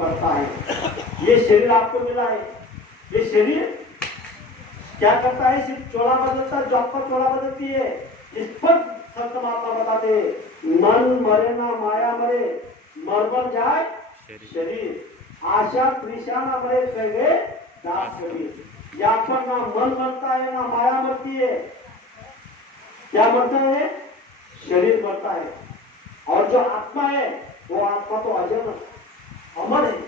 करता है। ये शरीर आपको मिला है, ये शरीर क्या करता है? सिर्फ चोला बदलता है, जो आपका चोला बदलती है। इस पर संत महात्मा बताते, मन मरे ना माया मरे, मर जाए शरीर, आशा तृषा ना मरे कहे दास शरीर। यहाँ पर ना मन मरता है ना माया मरती है, क्या मरता है? शरीर मरता है। और जो आत्मा है वो आत्मा तो अजर अमर है,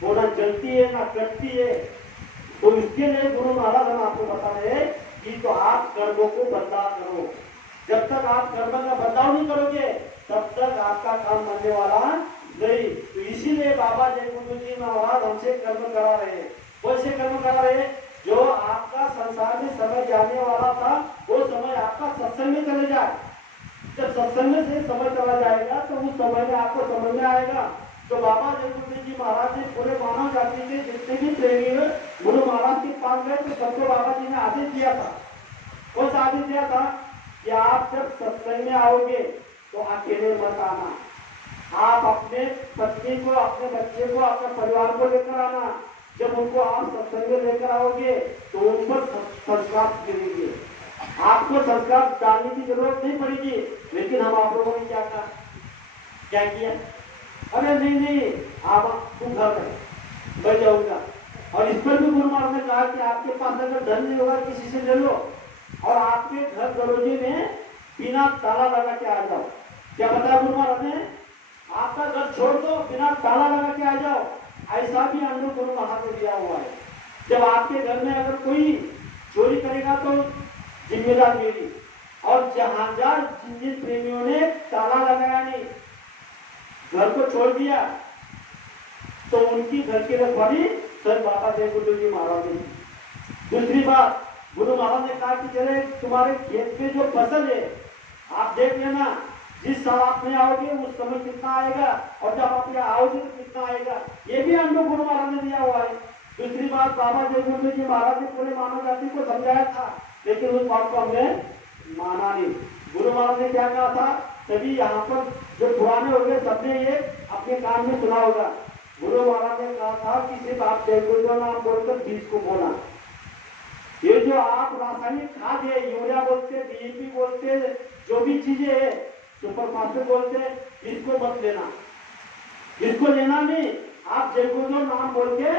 वो ना जलती है ना कटती है। तो इसके लिए गुरु महाराज हम आपको बता रहे हैं कि तो आप कर्मों को बदलाव करो। जब तक आप कर्म का बदलाव नहीं करोगे तब तक आपका काम बनने वाला नहीं। तो इसीलिए बाबा जय गुरु जी महाराज हमसे कर्म करा रहे हैं। कैसे कर्म करा रहे हैं? जो आपका संसार में समय जाने वाला था वो समय आपका सत्संग में चले जाए। जब सत्संग से समय चला जाएगा तो उस समय में आपको समझ में आएगा। तो बाबा जय गुरु जी महाराज ने पूरे मानव जाति के जितने भी प्रेमी गुरु महाराज के पास गए तो सबको बाबा जी ने आदेश दिया था। कौन सा आदेश दिया था? कि आप जब सत्संग में आओगे तो अकेले मत आना, आप अपने पत्नी को, अपने बच्चे को, अपने परिवार को लेकर आना। जब उनको आप सत्संग में लेकर आओगे तो उन पर संस्कार गिरेंगे। आपको संस्कार डालने की जरूरत नहीं पड़ेगी। लेकिन हम आप लोगों ने क्या किया? अरे नहीं आप तुम घर में बैठ जाऊंगा। और इस पर भी गुरु महाराज ने कहा कि आपके पास अगर धन नहीं होगा किसी से ले लो और आपके घर दरोजे में बिना ताला लगा के आ जाओ। क्या बताया गुरु महाराज ने? आपका घर छोड़ दो, बिना ताला लगा के आ जाओ। ऐसा भी अनुभव गुरु महाराज ने दिया हुआ है। जब आपके घर में अगर कोई चोरी करेगा तो जिम्मेदार मेरी। और जहां जिन प्रेमियों ने ताला लगाया नहीं, घर को छोड़ दिया, तो उनकी घर की रखवाली सर बाबा जय गुरु जी महाराज ने। दूसरी बात, गुरु महाराज ने कहा कि चले तुम्हारे खेत में जो फसल है आप देख लेना, जिस साल आप में आओगे उस समय कितना आएगा और जब आप यहाँ आओगे तो कितना आएगा। ये भी अनुभव गुरु महाराज ने दिया हुआ है। दूसरी बात, बाबा जय गुरु जी महाराज ने पूरे मानव जाति को समझाया था, लेकिन उस बात को हमने माना नहीं। गुरु महाराज ने क्या कहा था? सभी यहाँ पर जो पुराने हो गए सबने ये अपने कान में सुना होगा। गुरु महाराज ने कहा था कि सिर्फ आप जय गुरु का नाम बोलकर बीज को बोला। ये जो आप रासायनिक खाद है, यूरिया बोलते, डीएपी बोलते, जो भी चीजें है, सुपर फास्फेट बोलते, इसको मत लेना, इसको लेना नहीं। आप जय गुरु का नाम बोल के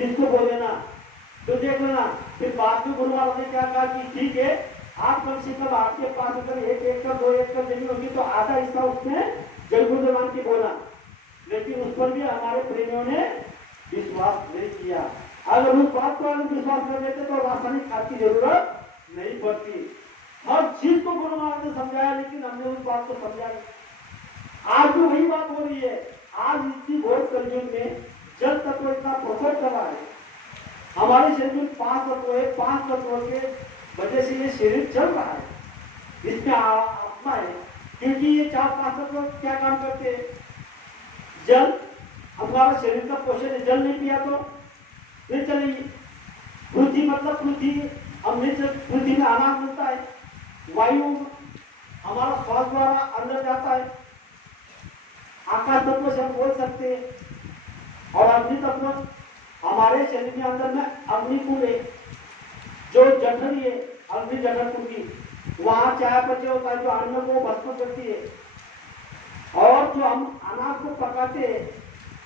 इसको बोल देना। तो देख लेना। फिर बाद में गुरु महाराज ने क्या कहा कि ठीक है, आप कम से कम आपके पास अगर 1 एकड़ 2 एकड़ जमीन होगी तो आधा हिस्सा उसमें जय गुरु नाम की बोला। लेकिन उस पर भी हमारे प्रेमियों ने विश्वास नहीं किया। अगर उस बात को अगर विश्वास कर लेते तो रासायनिक खाद की जरूरत नहीं पड़ती। हर चीज को गुरु महाराज ने समझाया, लेकिन हमने उस बात को समझा नहीं। आज भी वही बात हो रही है। आज इतनी घोर कलयुग में जल तत्व इतना प्रसर कर रहा है। हमारे शरीर में 5 तत्व है, 5 तत्वों के वजह से ये शरीर चल रहा है। इसमें आत्मा है, क्योंकि ये 4-5 तत्व क्या काम करते हैं? जल, हमारा शरीर का पोषण है, जल नहीं पिया तो नहीं चलेगी। पृथ्वी मतलब पृथ्वी, हमने पृथ्वी में अनाज मिलता है। वायु हमारा श्वास द्वारा अंदर जाता है। आकाश तत्व से हम बोल सकते हैं। और अग्नि तत्व, हमारे शरीर में अंदर में अग्निकुंड है, जो जठरी है, अग्नि जठर कुंडी, वहां चयापचय होता है जो अन्न को भस्म करती है। और जो हम अनाज को पकाते हैं,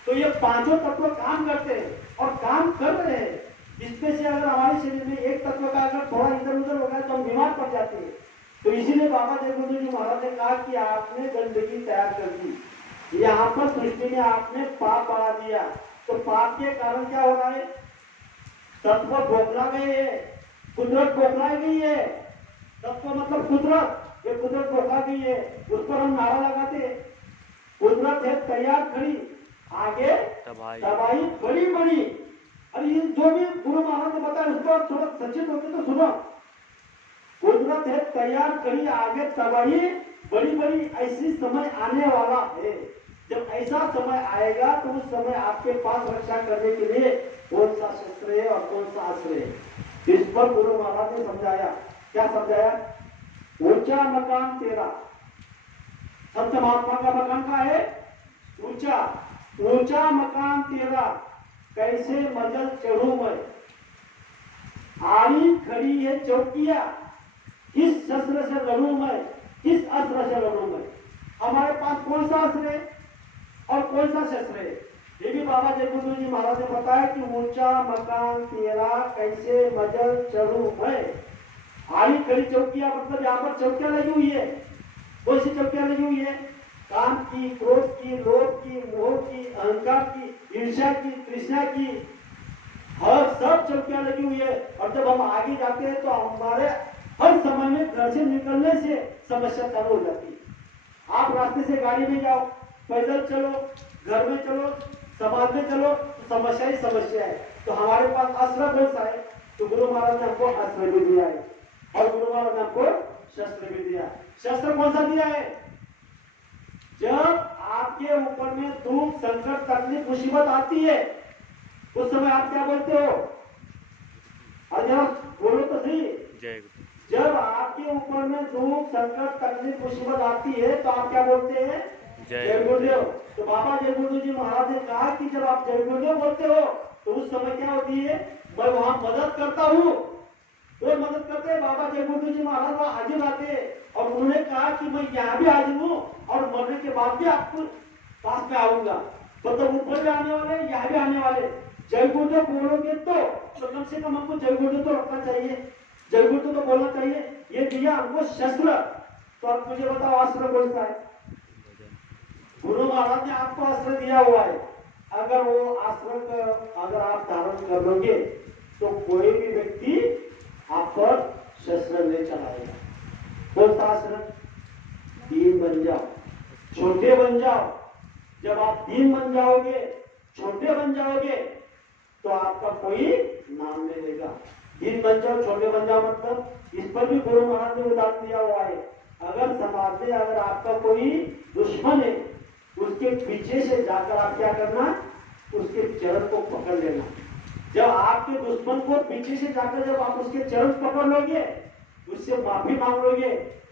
तो ये 5 तत्व काम करते हैं और काम कर रहे हैं। इसमें से अगर हमारे शरीर में एक तत्व का अगर थोड़ा इधर उधर हो गया तो हम बीमार पड़ जाते हैं। तो इसीलिए बाबा जय गुरु जी महाराज ने कहा कि आपने गंदगी तैयार कर दी, यहाँ पर सृष्टि में आपने पाप बढ़ा दिया। तो पाप के कारण क्या हो रहा है? तत्व बौखला गए है, कुदरत बौखलाई गई है। तत्व मतलब कुदरत, ये कुदरत बौखला गई है, उस पर हम नारा लगाते। कुदरत है तैयार खड़ी, आगे तबाही बड़ी बड़ी। अरे ये जो भी गुरु महाराज ने बताया उस पर थोड़ा सचेत होते तो सुनो। कुदरत है तैयार खड़ी, आगे तबाही बड़ी बड़ी। ऐसी समय आने वाला है। जब ऐसा समय आएगा तो उस समय आपके पास रक्षा करने के लिए कौन सा शस्त्र है और कौन सा अस्त्र है, इस पर गुरु महाराज ने समझाया। क्या समझाया? ऊंचा मकान तेरा, संत महात्मा का मकान का है ऊंचा, ऊंचा मकान तेरा कैसे मजल चढ़ू मैं, आड़ी खड़ी है चौकिया किस शस्त्र से लड़ू मैं, किस अस्त्र से लड़ू मैं। हमारे पास कौन सा अस्त्र है और कौन सा शस्त्र है, ये भी बाबा जय गुरु जी महाराज ने बताया कि ऊंचा मकान तेरा कैसे मजल चढ़ू मैं। आड़ी खड़ी चौकिया मतलब यहाँ पर चौकियां लगी हुई है। कौन सी चौकियां लगी हुई है? काम की, क्रोध की, लोभ की, मोह की, अहंकार की, ईर्ष्या की, तृष्णा की, हर सब चौकियां लगी हुई है। और जब हम आगे जाते हैं तो हमारे हर समय में घर से निकलने से समस्या चालू हो जाती है। आप रास्ते से गाड़ी में जाओ, पैदल चलो, घर में चलो, समाज में चलो, तो समस्या ही समस्या है। तो हमारे पास अस्त्र कौन सा है? तो गुरु महाराज ने हमको अस्त्र भी दिया है और गुरु महाराज ने हमको शस्त्र भी दिया। शस्त्र कौन सा दिया है? जब आपके ऊपर में दुख, संकट, तकलीफ, मुसीबत आती है उस समय आप क्या बोलते हो? अरे बोलो तो सही। जब आपके ऊपर में दुख, संकट, तकलीफ, मुसीबत आती है तो आप क्या बोलते हैं? जय गुरुदेव। तो बाबा जय गुरु जी महाराज ने कहा कि जब आप जय गुरुदेव बोलते हो तो उस समय क्या होती है? मैं वहां मदद करता हूँ। वो मदद करते हैं। बाबा जय गुरु जी महाराज वहां हाजिर आते और उन्होंने कहा कि मैं यहाँ भी हाजिर हूँ और मरने के बाद भी आपको पास में आऊंगा। मतलब ऊपर भी आने वाले, यहाँ भी आने वाले। जय गुरुदेव बोलोगे तो कम से कम हमको जय गुरुदेव तो रखना चाहिए, जय गुरुदेव तो बोलना चाहिए। ये दिया हमको शस्त्र। तो आप मुझे बताओ अस्त्र कौन सा है? गुरु महाराज ने आपको अस्त्र दिया हुआ है। अगर वो अस्त्र अगर आप धारण कर लोगे तो कोई भी व्यक्ति आप पर शस्त्र ले चलाएगा। कौन सा अस्त्र? दीन बन जाओ, छोटे बन जाओ। जब आप दीन बन जाओगे, छोटे बन जाओगे तो आपका कोई नाम नहीं लेगा। दीन बन जाओ, छोटे बन जाओ मतलब इस पर भी गुरु महाराज ने उदाहरण दिया हुआ है। अगर समाज में अगर आपका कोई दुश्मन है उसके पीछे से जाकर आप क्या करना? उसके चरण को पकड़ लेना। जब आपके दुश्मन को पीछे से जाकर जब आप उसके चरण पकड़ लोगे, उससे माफी मांग लोगे,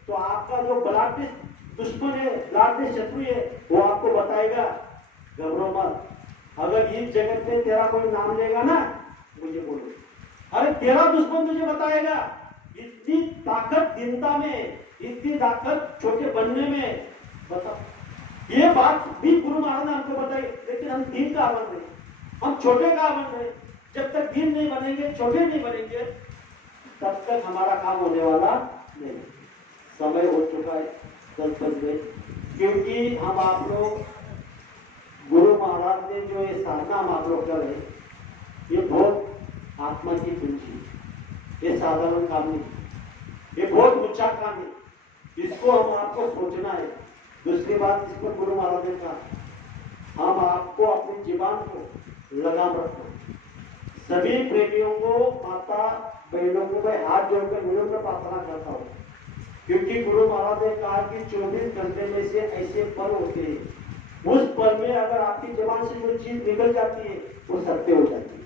तो आपका जो बलात्कार दुश्मन है, बलात्कार शत्रु है, वो आपको बताएगा घबरो मत। अगर इस जगत में तेरा कोई नाम लेगा ना, मुझे बोलो। अरे तेरा दुश्मन तुझे बताएगा। इतनी ताकत दीनता में, इतनी ताकत छोटे बनने में। बताओ, ये बात भी गुरु महाराज ने हमको बताई। लेकिन हम दीन का बन रहे, हम छोटे का बन रहे। जब तक दीन नहीं बनेंगे, छोटे नहीं बनेंगे, तब तक हमारा काम होने वाला नहीं। समय हो चुका है 10 बजे, क्योंकि हम आप लोग गुरु महाराज ने जो ये साधना हम आप लोग कर रहे, ये बहुत आत्मा की कुंजी, ये साधारण काम नहीं, ये बहुत ऊंचा काम है। इसको हम आपको सोचना है। दूसरी बात, इस पर गुरु महाराज ने कहा हम आपको अपनी जीवन को लगाम रखो। सभी प्रेमियों को, माता बहनों को मैं हाथ जोड़कर विनम्र प्रार्थना करता हूँ, क्योंकि गुरु महाराज ने कहा कि 24 घंटे में से ऐसे पल होते हैं, उस पल में अगर आपकी जबान से कोई चीज निकल जाती है वो सत्य हो जाती है।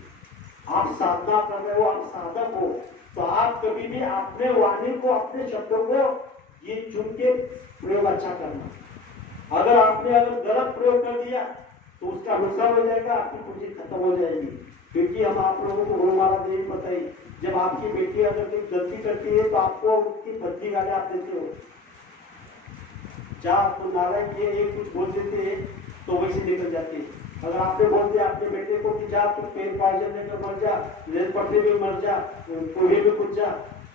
आप साधना कर रहे हो, आप साधक हो, तो आप कभी भी अपने वाणी को, अपने शब्दों को ये चुन के प्रयोग अच्छा करना। अगर आपने गलत प्रयोग कर दिया तो उसका नुकसान हो जाएगा, आपकी पूंजी खत्म हो जाएगी। क्योंकि हम आप लोगों को गुरु महाराज ने बताई, जब आपकी बेटी अगर कोई गलती करती है तो आपको उसकी बदली गाली आप देते हो। जा तो नारायण ये एक कुछ बोल देते हैं तो वैसे निकल जाती है। अगर आपने बोल दिया अपने बेटे को कि जा तू पेन पॉइजन लेकर मर जा, रेल पटरी में मर जा, कोई भी कुछ जा,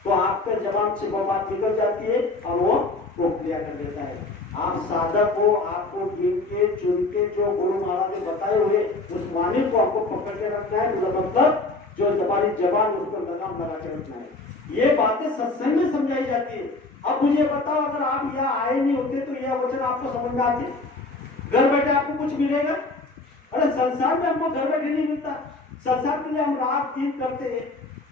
तो आपका जवाब से वो बात निकल जाती है और वो रोक लिया कर देता है। आप साधक हो, आपको गिन के चुन के जो गुरु महाराज ने बताए हुए उस वाणी को आपको पकड़ के रखना है। मतलब जो हमारी जबान उस पर लगाम लगा के रखना है। ये बातें सत्संग में समझाई जाती है। अब मुझे बताओ, अगर आप यहाँ आए नहीं होते तो यह वचन आपको समझ में आते? घर बैठे आपको कुछ मिलेगा? अरे संसार में हमको घर बैठे नहीं मिलता। संसार के लिए हम रात दिन करते हैं,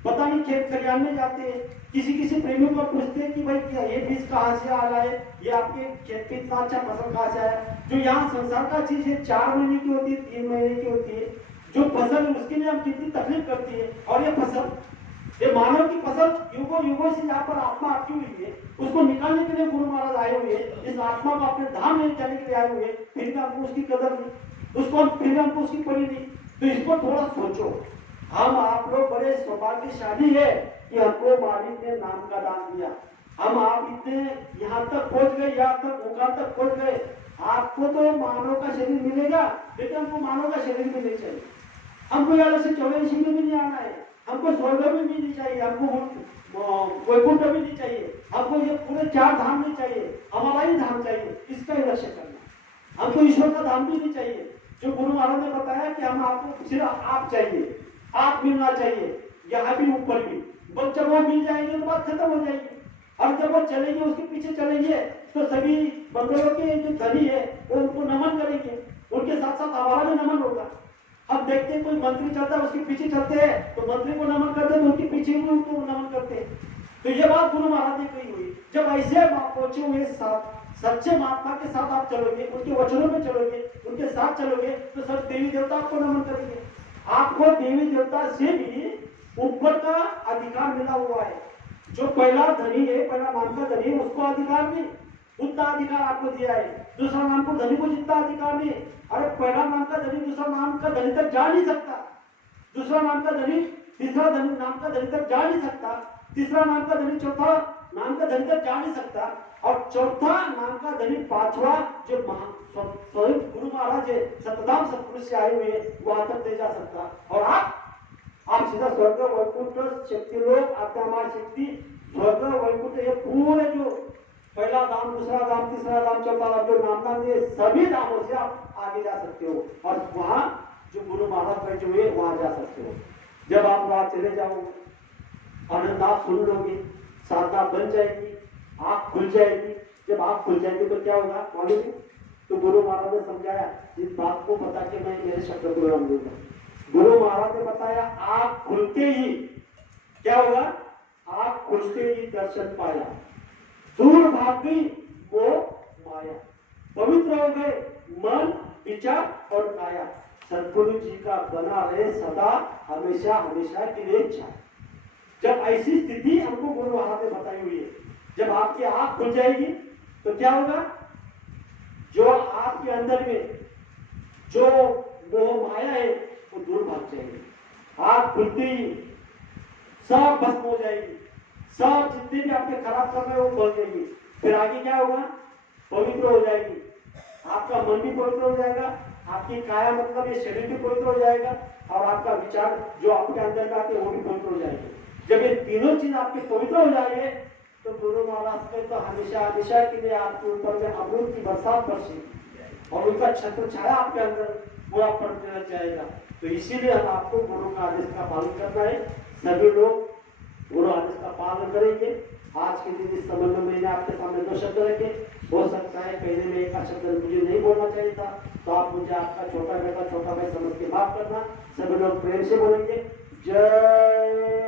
पता नहीं खेत खलिहान में जाते हैं, किसी किसी प्रेमियों को पूछते हैं कि भाई क्या ये बीज कहाँ से आ रहा है, ये आपके खेत पे इतना अच्छा फसल कहाँ से आया। जो यहाँ संसार का चीज है 4 महीने की होती है, 3 महीने की होती है। जो फसल है उसके लिए हम कितनी तकलीफ करती है। और ये फसल, ये मानव की फसल युगों युगों से यहाँ पर आत्मा अटकी हुई है, उसको निकालने के लिए गुरु महाराज आए हुए हैं। इस आत्मा को अपने धाम में जाने के लिए आए हुए हैं, फिर भी आपको उसकी कदर नहीं। उसको हम फिर हमको उसकी पड़ी नहीं। तो इसको थोड़ा सोचो। हम आप लोग बड़े सौभाग्यशाली है कि हमको मालिक ने नाम का दान दिया। हम आप इतने यहाँ तक पहुंच गए, यहाँ तक मुकाम तक पहुंच गए। आपको तो मानव का शरीर मिलेगा, लेकिन हमको मानव का शरीर भी नहीं चाहिए। हमको यहाँ से 84 में भी नहीं आना है, हमको स्वर्ग में भी नहीं चाहिए, हमको वैकुंठ भी नहीं चाहिए, हमको ये पूरे 4 धाम नहीं चाहिए, हमारा ही धाम चाहिए। इसका ही लक्ष्य करना। हमको ईश्वर का धाम भी नहीं चाहिए। जो गुरु महाराज ने बताया कि हम आपको सिर्फ आप चाहिए, आप मिलना चाहिए, यहाँ भी ऊपर भी। बस जब वो मिल जाएंगे तो बात खत्म हो जाएगी। और जब वो चलेंगे, उसके पीछे चलेंगे, तो सभी बंदरों के जो धनी है वो उनको नमन करेंगे, उनके साथ साथ हमारा भी नमन होगा। अब देखते हैं कोई मंत्री चलता है, उसके पीछे चलते हैं, तो मंत्री को नमन करते हैं, तो उनके पीछे भी उनको नमन करते हैं। तो ये बात गुरु महाराज ने कही हुई। जब ऐसे पहुंचे हुए सच्चे महात्मा के साथ आप चलोगे, उनके वचनों में चलोगे, उनके साथ चलोगे, तो सब देवी देवता आपको नमन करेंगे। आपको देवी देवता से भी ऊपर का अधिकार मिला हुआ है। जो पहला धनी है, पहला नाम का धनी है, उसको अधिकार नहीं, उतना अधिकार आपको दिया है। दूसरा नाम को धनी को जितना अधिकार नहीं। अरे पहला नाम का धनी दूसरा नाम का धनी तक जा नहीं सकता, दूसरा नाम का धनी तीसरा धनी नाम का धनी तक जा नहीं सकता, तीसरा नाम का धनी चौथा नाम का धनी तक जा नहीं सकता, और चौथा नाम का धनी पांचवा जो स्वयं गुरु महाराज है, सतधाम सतपुरुष से आए हुए, वहां तक नहीं जा सकता। और आप सीधा स्वर्ग वैकुंठ शक्ति लोग आत्मा शक्ति स्वर्ग वैकुंठ, ये पूरे जो पहला धाम, दूसरा धाम, तीसरा धाम, चौथा धाम, जो नाम दिए, सभी धामों से आप आगे जा सकते हो। और वहां जो गुरु महाराज बैठे हुए वहां जा सकते हो। जब आप वहां चले जाओगे, आनंद आप सुन लोगे, साधना बन जाएगी, आंख खुल जाएगी। जब आंख खुल जाएगी तो क्या होगा मालूम है? तो गुरु महाराज ने समझाया, इस बात को बता के मैं मेरे शब्द को विराम दूंगा। गुरु महाराज ने बताया, आंख खुलते ही क्या होगा? आंख खुलते ही दर्शन पाया, दूर भाग गई वो माया, पवित्र हो गए मन, विचार और काया। सदगुरु जी का बना रहे सदा हमेशा हमेशा के लिए इच्छा। जब ऐसी स्थिति हमको गुरु महाराज ने बताई हुई है, जब आपकी आंख खुल जाएगी तो क्या होगा? जो आपके अंदर में जो मोह माया है वो दूर भाग जाएगी। आंख खुलती ही सब भस्म हो जाएगी, सब जितने भी आपके खराब कर रहे हैं वो बढ़ जाएगी। फिर आगे क्या होगा? पवित्र हो जाएगी, आपका मन भी पवित्र हो जाएगा, आपकी काया मतलब ये शरीर भी पवित्र हो जाएगा, और आपका विचार जो आपके अंदर में आते वो भी पवित्र हो जाएंगे। जब ये तीनों चीज आपके पवित्र हो जाएंगे तो गुरु महाराज के तो हमेशा हमेशा के लिए आपके ऊपर में अमृत की बरसात बरसेगी और उनका छत्र छाया आपके अंदर पूरा पड़ने लग जाएगा। तो इसीलिए हम आपको गुरु का आदेश का पालन करना है। सभी लोग गुरु आदेश का पालन करेंगे। आज के दिन इस संबंध में मैंने आपके सामने 2 शब्द रखे। हो सकता है पहले में एक शब्द मुझे नहीं बोलना चाहिए था, तो आप मुझे आपका छोटा बेटा छोटा भाई समझ के माफ करना। सभी लोग प्रेम से बोलेंगे, जय